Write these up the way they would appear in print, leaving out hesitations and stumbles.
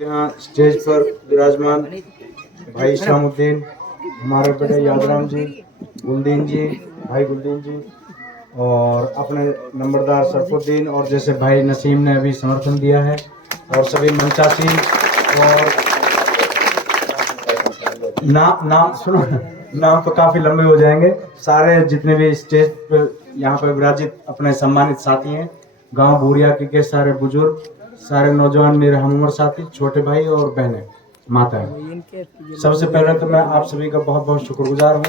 यहाँ स्टेज पर विराजमान भाई इस्लामुद्दीन, हमारे बड़े यादराम जी, गुलदीन जी, भाई गुलदीन जी और अपने नंबरदार सरफुद्दीन और जैसे भाई नसीम ने अभी समर्थन दिया है और सभी मंचासी और नाम सुनो, नाम तो काफी लंबे हो जाएंगे। सारे जितने भी स्टेज पर यहाँ पर विराजित अपने सम्मानित साथी हैं, गांव भूरिया के सारे बुजुर्ग, सारे नौजवान, मेरे हम उम्र साथी, छोटे भाई और बहनें, माताएं, सबसे पहले तो मैं आप सभी का बहुत बहुत शुक्रगुजार हूँ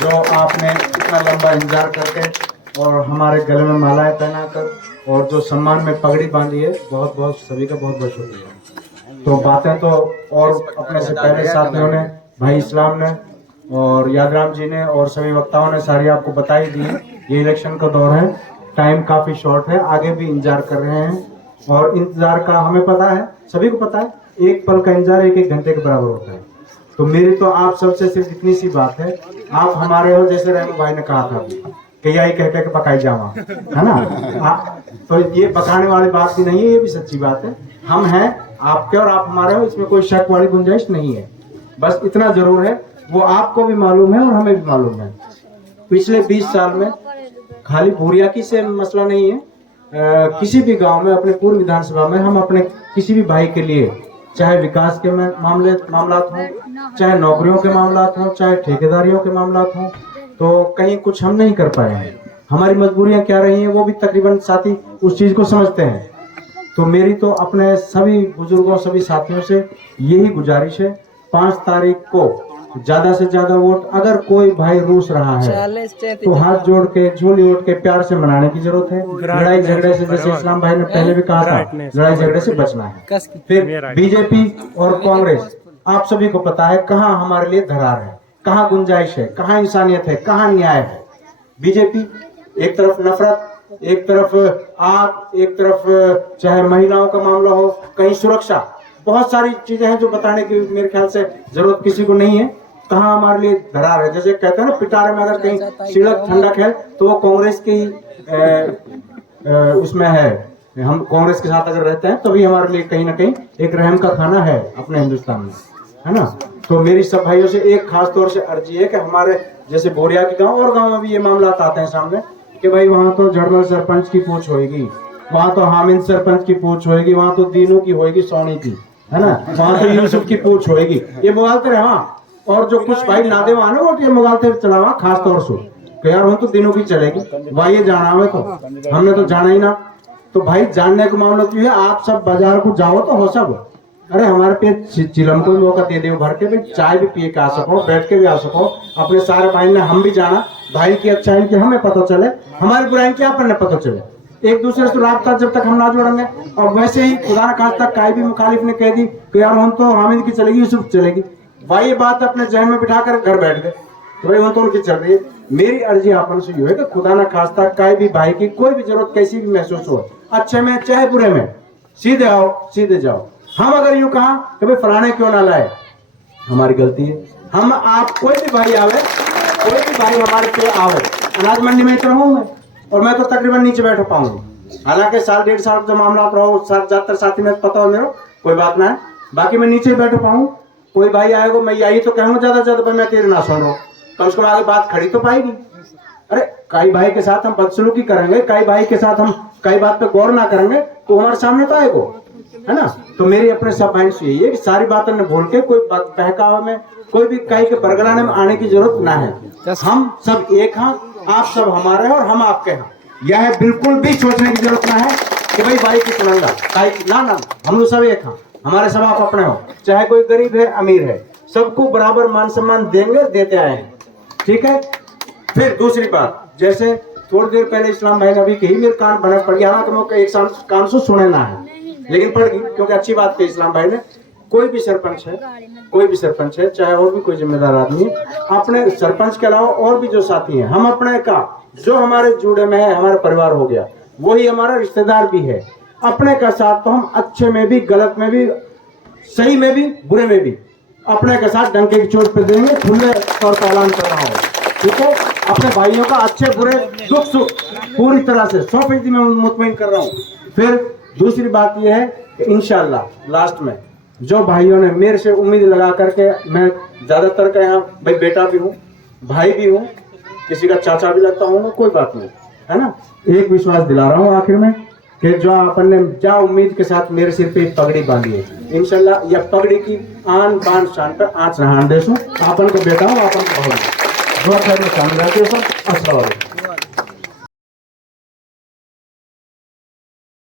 जो आपने इतना लंबा इंतजार करके और हमारे गले में मालाएं पहनाकर और जो सम्मान में पगड़ी बांधी है, बहुत बहुत सभी का बहुत बहुत शुक्रिया। तो बातें तो और अपने से पहले साथियों ने, भाई इस्लाम ने और यादराम जी ने और सभी वक्ताओं ने सारी आपको बताई दी। ये इलेक्शन का दौर है, टाइम काफी शॉर्ट है, आगे भी इंतजार कर रहे हैं और इंतजार का हमें पता है, सभी को पता है, एक पल का इंतजार एक एक घंटे के बराबर होता है। तो मेरी तो आप सबसे सिर्फ इतनी सी बात है, आप हमारे हो, जैसे रहमू भाई ने कहा था कि यही कह के पकाई जावा, है ना। तो ये पकाने वाली बात भी नहीं है, ये भी सच्ची बात है। हम हैं आपके और आप हमारे हो, इसमें कोई शक वाली गुंजाइश नहीं है। बस इतना जरूर है, वो आपको भी मालूम है और हमें भी मालूम है, पिछले 20 साल में खाली भूरिया की से मसला नहीं है, किसी भी गांव में, अपने पूर्व विधानसभा में हम अपने किसी भी भाई के लिए, चाहे विकास के मामलात हों, चाहे नौकरियों के मामलात हों, चाहे ठेकेदारियों के मामलात हों, तो कहीं कुछ हम नहीं कर पाए हैं। हमारी मजबूरियां क्या रही हैं वो भी तकरीबन साथी उस चीज को समझते हैं। तो मेरी तो अपने सभी बुजुर्गों, सभी साथियों से यही गुजारिश है, 5 तारीख को ज्यादा से ज्यादा वोट, अगर कोई भाई रूस रहा है तो हाथ जोड़ के, झोली ओढ़ के प्यार से मनाने की जरूरत है। लड़ाई झगड़े से, जैसे इस्लाम भाई ने पहले भी कहा था, लड़ाई झगड़े से बचना है। फिर बीजेपी और कांग्रेस, आप सभी को पता है कहाँ हमारे लिए धरार है, कहाँ गुंजाइश है, कहाँ इंसानियत है, कहाँ न्याय है। बीजेपी एक तरफ नफरत, एक तरफ आग, एक तरफ चाहे महिलाओं का मामला हो, कहीं सुरक्षा, बहुत सारी चीजें हैं जो बताने की मेरे ख्याल से जरूरत किसी को नहीं है। कहाँ हमारे लिए धरार है, जैसे कहते हैं ना, पिटारे में अगर कहीं सीढ़क ठंडक है तो वो कांग्रेस की उसमें है। हम कांग्रेस के साथ अगर रहते हैं तभी हमारे लिए कहीं ना कहीं एक रहम का खाना है अपने हिंदुस्तान में, है ना। तो मेरी सब भाइयों से एक खास तौर से अर्जी है कि हमारे जैसे बोरिया के गांव और गांव में भी ये मामला आते हैं सामने कि भाई वहां तो जड़मल सरपंच की पूछ होगी, वहां तो हामिद सरपंच की पूछ होगी, वहां तो दीनू की होगी, सोनी की, है ना, वहां तो यूसुफ की पूछ होगी, ये मुगालते रहे। हाँ, और जो कुछ भाई नादे वहां ना वो ये मुगालते चलावा खास तौर से यार हम तो दिनों की चलेगी, भाई ये जाना है, तो हमने तो जाना ही ना। तो भाई जानने का मामला क्यों है, आप सब बाजार को जाओ तो हो सब, अरे हमारे पे चिलम को मौका दे दे भर के, भाई चाय भी पिए के आ सको, बैठ के भी आ सको, अपने सारे भाई ने हम भी जाना, भाई की अच्छाई की हमें पता चले, हमारी बुराई की अपन ने पता चले, एक दूसरे से राब्ता जब तक हम ना जोड़ेंगे। और वैसे ही खुदा न खास्ता काई भी मुखालिफ ने कह दी कि यार हम तो हामिद की चलेगी, यूसुफ चलेगी, भाई ये बात अपने जहन में बिठाकर घर बैठ गए, तो भाई वो तो उनकी चल रही है। मेरी अर्जी आपन से ये है कि खुदा न खास्ता काई भी भाई की कोई भी जरूरत कैसी भी महसूस हो, अच्छे में चाहे बुरे में, सीधे आओ सीधे जाओ। हम अगर यूं कहा कि भाई फलाने क्यों ना लाए, हमारी गलती है। हम आप कोई भी भाई आवे, कोई भी भाई हमारे पे आवे, अनाज मंडी में रहूं मैं, और मैं तो तकरीबन नीचे बैठ पाऊंगा, हालांकि साल 1.5 साल जो मामला रहो, ज्यादातर साथी में पता हो मेरे, कोई बात ना है, बाकी मैं नीचे बैठ पाऊँ। कोई भाई आएगा, मैं यही तो कहूँ ज्यादा से ज्यादा, मैं तेरे ना सुन रहा हूँ, कम से कम आगे बात खड़ी तो पाएगी। अरे कई भाई के साथ हम बदसलूकी करेंगे, कई भाई के साथ हम कई बात पे गौर ना करेंगे तो हमारे सामने तो आएगा, है ना। तो मेरी अपने सब भाई से यही है कि सारी बातें न भूल के, कोई बहकावा में, कोई भी कहीं के बरगलाने में आने की जरूरत ना है। हम सब एक हैं, आप सब हमारे हैं और हम आपके हैं, यह बिल्कुल भी सोचने की जरूरत ना है कि भाई की सुनंगा ना, हम लोग सब एक हैं, हमारे सब आप अपने हो, चाहे कोई गरीब है अमीर है, सबको बराबर मान सम्मान देंगे, देते आए हैं, ठीक है। फिर दूसरी बात, जैसे थोड़ी देर पहले इस्लाम भाई ने अभी कही, मेरे कान बना पड़ गया, हालांकि एक कान से सुने ना है, लेकिन पड़ गई क्योंकि अच्छी बात कही इस्लाम भाई ने। कोई भी सरपंच है, कोई भी सरपंच है, चाहे और भी कोई जिम्मेदार आदमी है, अपने सरपंच के अलावा और भी जो साथी हैं, हम अपने का जो हमारे जुड़े में है, हमारा परिवार हो गया, वही हमारा रिश्तेदार भी है। अपने का साथ तो हम अच्छे में भी, गलत में भी, सही में भी, बुरे में भी अपने के साथ डंके की चोट पे देंगे, खुले तौर पर ऐलान कर रहा हूँ, ठीक है। अपने भाइयों का अच्छे बुरे दुख सुख पूरी तरह से 100% में मुतमईन कर रहा हूँ। फिर दूसरी बात यह है कि इंशाअल्लाह लास्ट में जो भाइयों ने मेरे से उम्मीद लगा करके, मैं ज्यादातर का यहाँ भाई बेटा भी हूँ, भाई भी हूँ, किसी का चाचा भी लगता हूँ, कोई बात नहीं, है ना। एक विश्वास दिला रहा हूँ आखिर में कि जो अपन ने क्या उम्मीद के साथ मेरे सिर पे पगड़ी बांधी है, इंशाल्लाह यह पगड़ी की आन बान शान पर आँच नहान देसू। आपन को बेटा हूँ, आपन को बहुत दुआ खैर में शामिल रहते हो। अस्सलाम वालेकुम।